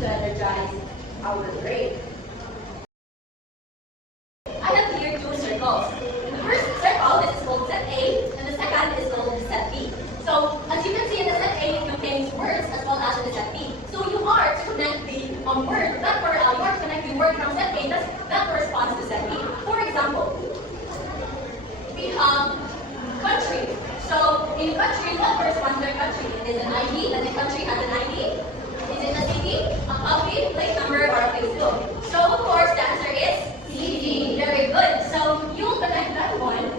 to energize our brain. I have here two circles. In the first circle, this is called set A, and the second is called set B. So, as you can see in the set A, it contains words as well as in the set B. So you are to connect the word, that word, you are to connect the word from set A that corresponds to set B. For example, we have country. So, in country, what corresponds to a country? It is an ID, that the country has an ID. Is it a city, a coffee, plate number, or a Facebook? So, of course, the answer is city. Very good. So, you will connect that one,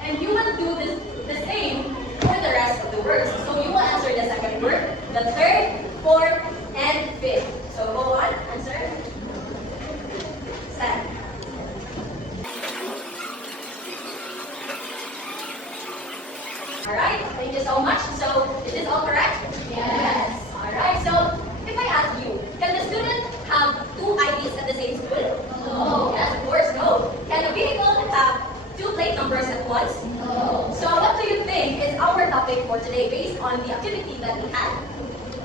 and you will do the same for the rest of the words. So, you will answer the second word, the third, fourth, and fifth. So, go on, answer. Stand. Alright, thank you so much. So, is this all correct? Yes. Alright, so if I ask you, can the student have two IDs at the same school? No. Yes, of course, no. Can a vehicle have two plate numbers at once? No. So what do you think is our topic for today based on the activity that we had?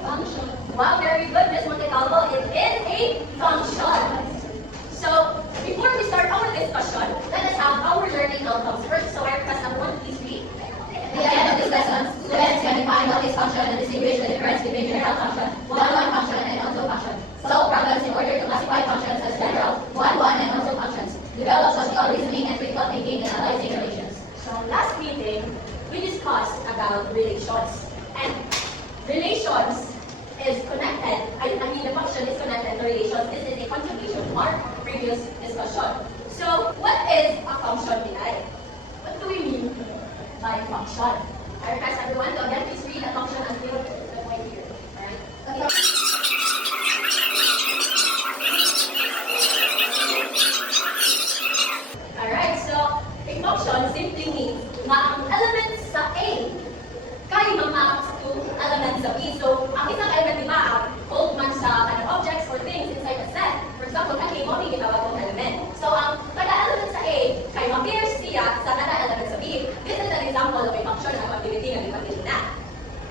Function. Wow, very good, Ms. Montecalvo. It is a function. So, before we start our discussion, let us have our learning outcomes first. So I request everyone please read. At the end of this lesson, students can define what is function and distinguish the difference between general function, one-one function, and also function. Solve problems in order to classify functions as general, one-one, and also functions. Develop logical reasoning and critical thinking in analyzing relations. So last meeting, we discussed about relations. And relations is connected, I mean the function is connected to relations. This is a continuation of our previous discussion. So what is a function, Pinay? What do we mean by function? I request everyone to again please read the function until the point here. Alright? Alright, so a function simply means na ang elements sa A kay ma-maps to elements sa B. So, ang isang element, di ba, ang called man sa objects or things inside a set. For example, kay mo, may gitawag kong element. So, ang kada-element sa A kay ma-pairs siya sa kada-element sa B. This is an example of a function of activity na ipagpili na.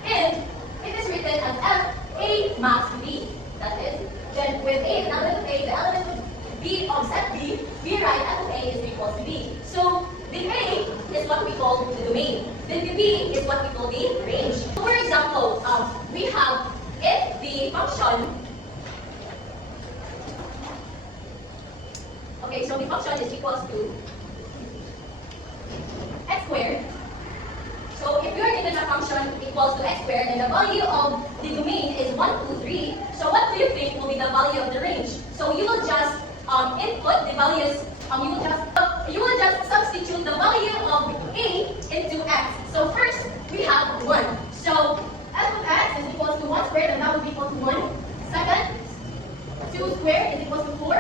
And it is written as F, A maps to B. That is, then with A, the element of A, the element of B of set B, we write F of A is equal to B. So, the A is what we call the domain. Then the B is what we call the range. For example, we have if the function, okay, so the function is equals to x squared. So if you are given a function equals to x squared and the value of the domain is 1, 2, 3, so what do you think will be the value of the range? So you will just input the values, you will just substitute the value of A into x. So first, we have 1. So f of x is equal to 1 squared, and that would be equal to 1. Second, 2 squared is equal to 4.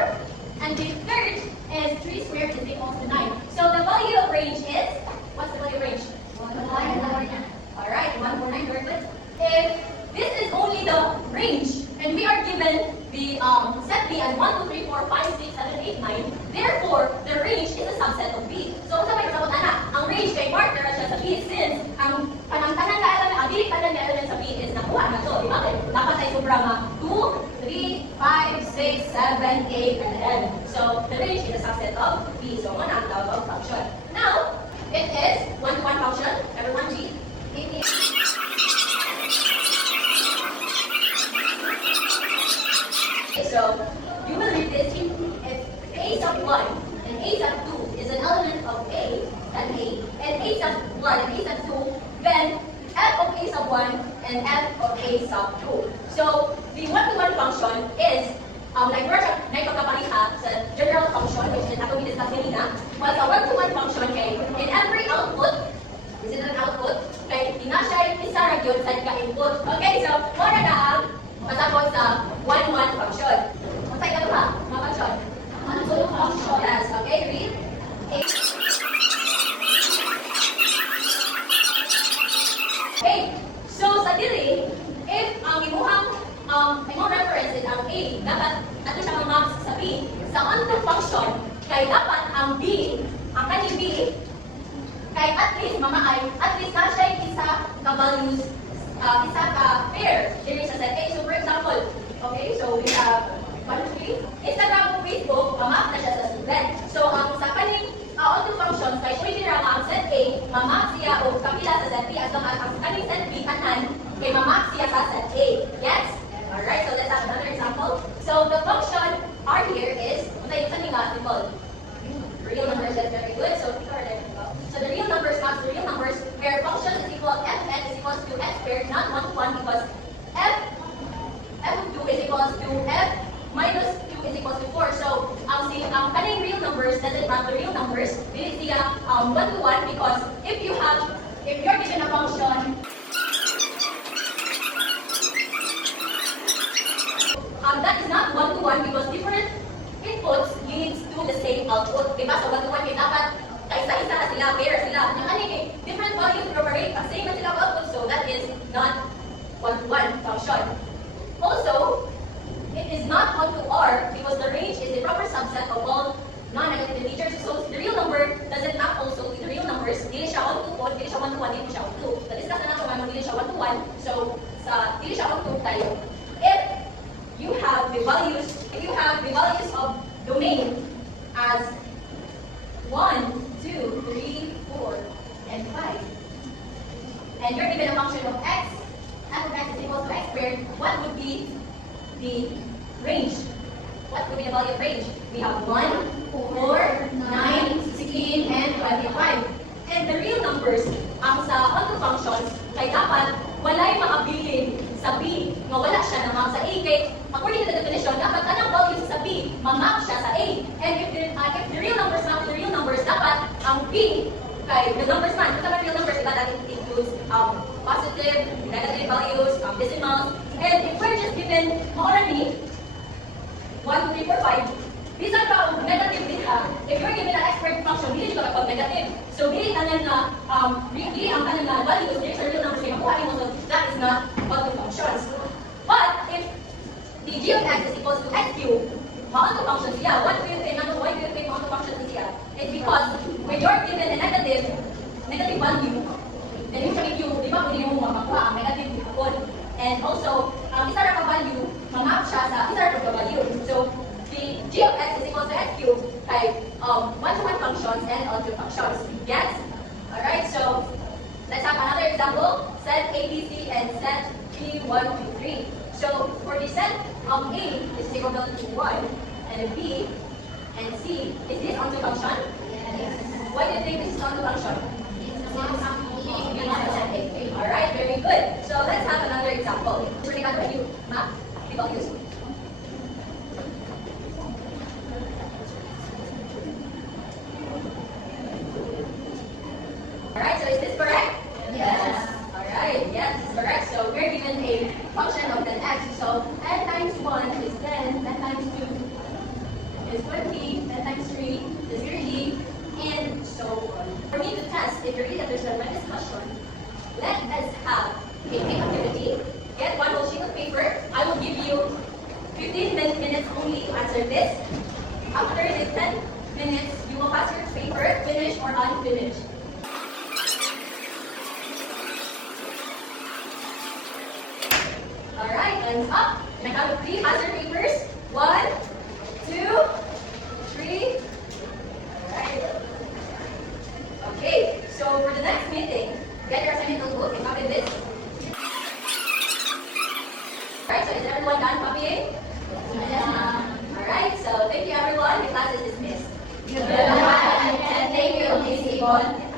And the third is 3 squared is equal to 9. So the value of range is, what's the value of range? 149. Alright, 149, very good. If this is only the range, and we are given the set B as 1, 2, 3, 4, 5, 6, 7, 8, 9, therefore, the range is a subset of B. So, sa may kasabot na, ang range kay partner at siya sa B since ang panangtanan na element, ang diliktanan na element sa B is nakuha na to. Di ba? Dapat ay sobrang 2, 3, 5, 6, 7, 8, and 11. So, the range is a subset of B. So, one ang tawag of function. Now, it is one-to-one function. Everyone G. So, you will read this if A sub 1 and A sub 2 is an element of A, and A sub 1 and A sub 2, then F of A sub 1 and F of A sub 2. So, the one-to-one function is, like we're naipagkapariha sa general function, which is ako discuss kanina, while sa one-to-one function, okay, in every output, is it an output? Okay, inasya yung isa ra gyud sa ka-input. Okay, so, mora na ang pasabot sa one-one function. Unsay ka ba? Mga function? One-to-one function. Yes, okay, read. Okay, so sa dili, if ang imuhang reference is ang A, dapat ato siya mag-maps sa B. Sa onto function, kay dapat ang B, ang kanyang B, kay at least na siya isa ka values, isa ka pair diri sa set A. So for example, Okay, so we have 1, 2, 3. Instagram o Facebook, mamap na siya sa student. So, ang sa kaning auto functions, kay kung general ang set A, mamap siya o kapila sa set B, as long as ang kaning set B kanan, kay mamap siya sa set A. Yes? Alright, so let's have another example. So, the function R here is, kung tayo sa nga, simple. Real numbers, that's very good. So, so the real numbers maps the real numbers where function is equal fn is equals to f squared, not 1 to 1, because f of 2 is equals to f minus 2 is equals to 4. So, ang kaning real numbers doesn't map the real numbers. This is 1 to 1 because if you're given a function, that is not 1 to 1 because different inputs leads to the same output. Diba? So 1 to 1 dapat kaisa-isa sila, pair sila. Yung different values operate ang same na sila output, so that is not 1 to 1 function. Also, it is not 1 to R because the range is the proper subset of all non-negative integers. So the real number doesn't map also to the real numbers. Dili siya 1 to 1, dili siya 1 to 1, dili siya 1 to 2. Na-discuss na natin kung dili siya 1 to 1. So, dili siya 1 to 2 tayo. If you have the values of domain as 1, 2, 3, 4, and 5, and you're given a function of x, f of x is equal to x squared, what would be the range? What would be the value of range? We have 1, 4, 9, 16, and 25. And the real numbers, ang sa onto functions, kay dapat walay makabilin sa B, nga wala siya na map sa A. Kay, according to the definition, dapat anong value sa B, mamap siya sa A. And if the real numbers map the real numbers, dapat ang B, kay the numbers man, kung real numbers, that includes positive, negative values, decimals. And if we're just given already 1, 2, 3, 4, 5, bisan pa ang negative din ha, if you're given an expert function, hindi ka kapag negative. So, hindi tanan na, hindi ang tanan na values, hindi sa real numbers, kaya makuha mo, so that is not auto functions. But, if the g of x is equals to x cubed, ma-auto functions siya. Why do you think auto functions siya? It's because when you're given a negative value, then yung siya cube, di ba, pwede mo makakuha ang negative code. And also, ang isa na value, mamap siya sa isa na value. So, the g of x is equal to x cubed kay one-to-one functions and auto functions. Yes? Alright, so let's have another example. Set A, B, C, and set B, 1, 2, 3. So for the set of A, this is equal to 1, and B and C, is this auto function? Yes. Why do you think this is auto function? Alright, very good. So let's have another example. So we got a new map, the values. Alright, so is this correct? Yes. Alright, yes, this is correct. So we're given a function of 10x. So n times 1 is 10, 10 times 2 is 20, 10 times 3 is 30, and so on. For me to test if you really understand my discussion, let us have a quick activity. Get one whole sheet of paper. I will give you 15 minutes only to answer this. After this 10 minutes, you will pass your paper, finished or unfinished. Alright, hands up. Can I have 3 answer papers? 1, 2, 3. Alright. Okay, so for the next meeting, get your assignment notebook and copy this. Alright, so is everyone done copying? Alright, so thank you everyone. The class is dismissed. Goodbye, and thank you, Miss Yvonne.